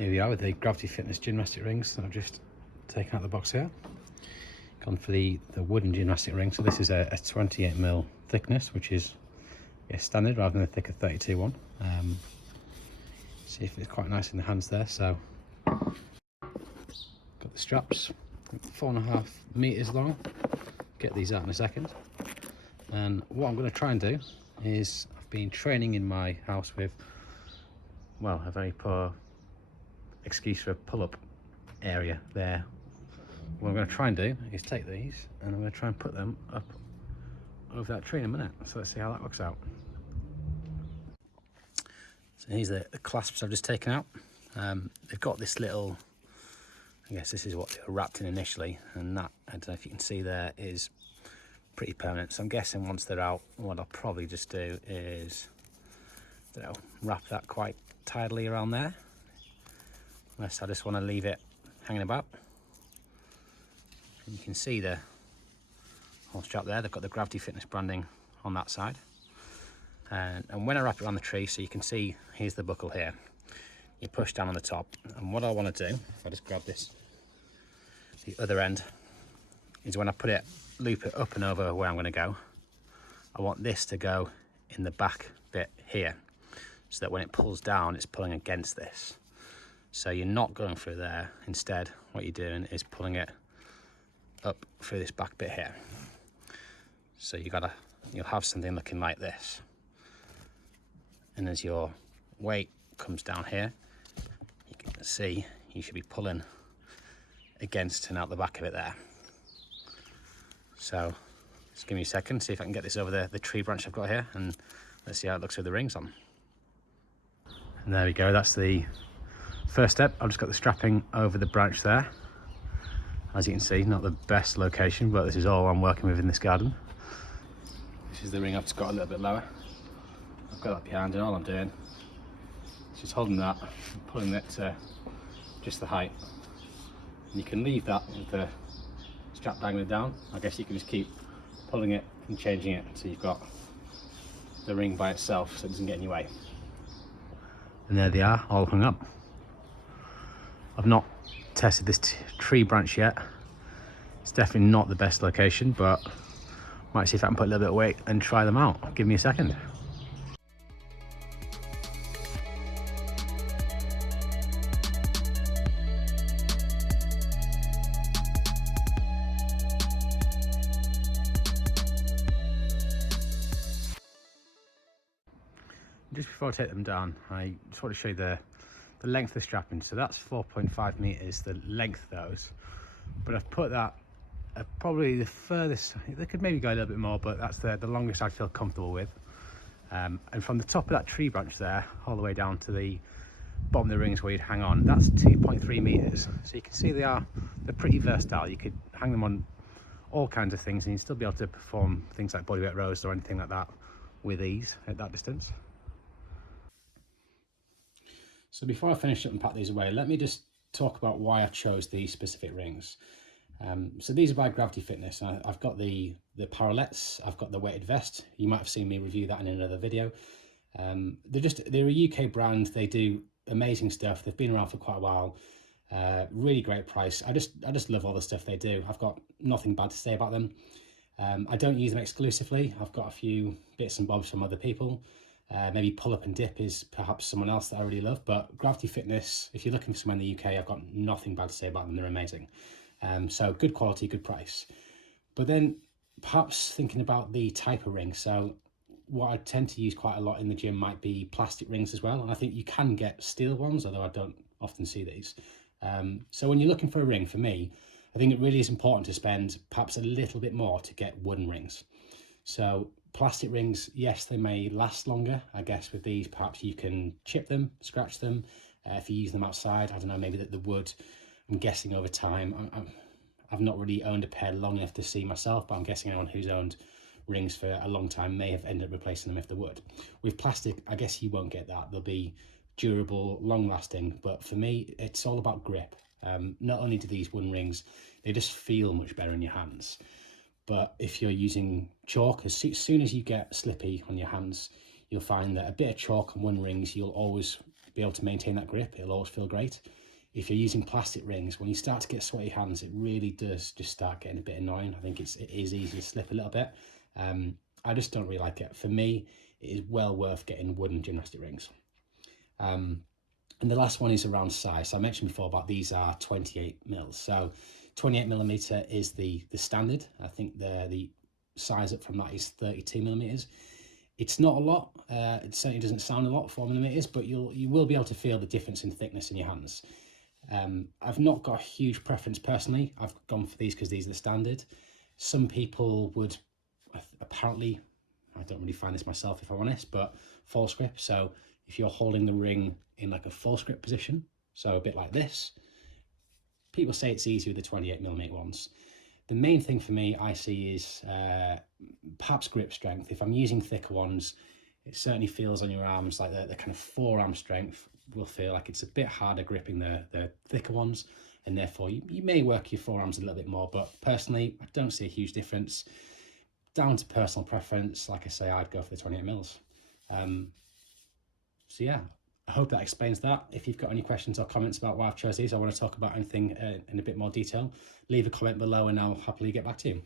Here we are with the Gravity Fitness gymnastic rings that I've just taken out of the box here. Gone for the wooden gymnastic ring. So this is a 28mm thickness, which is standard rather than the thicker 32 one. See if it's quite nice in the hands there. So got the straps, 4.5 meters long. Get these out in a second. And what I'm going to try and do is, I've been training in my house with, well, a very poor excuse for a pull-up area there. What I'm going to try and do is take these and I'm going to try and put them up over that tree in a minute. So let's see how that works out. So here's the clasps I've just taken out. They've got this little, I guess this is what they were wrapped in initially, and that, I don't know if you can see there, is pretty permanent. So I'm guessing once they're out, what I'll probably just do is, you know, wrap that quite tidily around there. Unless I just want to leave it hanging about. And you can see the whole strap there. They've got the Gravity Fitness branding on that side. And when I wrap it around the tree, so you can see, here's the buckle here. You push down on the top. And what I want to do, if I just grab this, the other end, is when I put it, loop it up and over where I'm going to go, I want this to go in the back bit here. So that when it pulls down, it's pulling against this. So you're not going through there. Instead, what you're doing is pulling it up through this back bit here. So you'll have something looking like this. And as your weight comes down here, you can see you should be pulling against and out the back of it there. So just give me a second, see if I can get this over the tree branch I've got here, and let's see how it looks with the rings on. And there we go, that's the first step. I've just got the strapping over the branch there. As you can see, not the best location, but this is all I'm working with in this garden. This is the ring I've just got a little bit lower. I've got that behind, and all I'm doing is just holding that and pulling it to just the height. And you can leave that with the strap dangling down. I guess you can just keep pulling it and changing it until you've got the ring by itself so it doesn't get in your way. And there they are, all hung up. I've not tested this tree branch yet. It's definitely not the best location, but might see if I can put a little bit of weight and try them out. Give me a second. Just before I take them down, I just want to show you the length of the strapping. So that's 4.5 meters, the length of those. But I've put that probably the furthest, they could maybe go a little bit more, but that's the longest I feel comfortable with. And from the top of that tree branch there, all the way down to the bottom of the rings where you'd hang on, that's 2.3 meters. So you can see they're pretty versatile. You could hang them on all kinds of things and you'd still be able to perform things like bodyweight rows or anything like that with ease at that distance. So before I finish up and pack these away, let me just talk about why I chose these specific rings. So these are by Gravity Fitness. I've got the Parallettes, I've got the weighted vest. You might have seen me review that in another video. They're a UK brand. They do amazing stuff. They've been around for quite a while. Really great price. I just love all the stuff they do. I've got nothing bad to say about them. I don't use them exclusively. I've got a few bits and bobs from other people. Maybe Pull Up and Dip is perhaps someone else that I really love, but Gravity Fitness, if you're looking for someone in the UK, I've got nothing bad to say about them. They're amazing. So good quality, good price. But then perhaps thinking about the type of ring. So what I tend to use quite a lot in the gym might be plastic rings as well. And I think you can get steel ones, although I don't often see these. So when you're looking for a ring, for me, I think it really is important to spend perhaps a little bit more to get wooden rings. So plastic rings, yes, they may last longer. I guess with these, perhaps you can chip them, scratch them. If you use them outside, I don't know, maybe the wood, I'm guessing over time, I've not really owned a pair long enough to see myself, but I'm guessing anyone who's owned rings for a long time may have ended up replacing them if they would. With plastic, I guess you won't get that. They'll be durable, long lasting, but for me, it's all about grip. Not only do these wooden rings, they just feel much better in your hands. But if you're using chalk, as soon as you get slippy on your hands, you'll find that a bit of chalk on wooden rings, you'll always be able to maintain that grip. It'll always feel great. If you're using plastic rings, when you start to get sweaty hands, it really does just start getting a bit annoying. I think it is easy to slip a little bit. I just don't really like it. For me, it is well worth getting wooden gymnastic rings. And the last one is around size. So I mentioned before about these are 28 mils. So 28 millimeter is the standard. I think the size up from that is 32 millimeters. It's not a lot. It certainly doesn't sound a lot, 4 millimeters, but you will be able to feel the difference in thickness in your hands. I've not got a huge preference personally. I've gone for these because these are the standard. Some people would apparently, I don't really find this myself if I'm honest, but false grip. So if you're holding the ring in like a false grip position, so a bit like this, people say it's easier with the 28 millimeter ones. The main thing for me I see is perhaps grip strength. If I'm using thicker ones, it certainly feels on your arms like the kind of forearm strength will feel like it's a bit harder gripping the thicker ones, and therefore you may work your forearms a little bit more, but personally I don't see a huge difference. Down to personal preference, like I say, I'd go for the 28 mils. So yeah, I hope that explains that. If you've got any questions or comments about why I've chosen these, I want to talk about anything in a bit more detail, leave a comment below and I'll happily get back to you.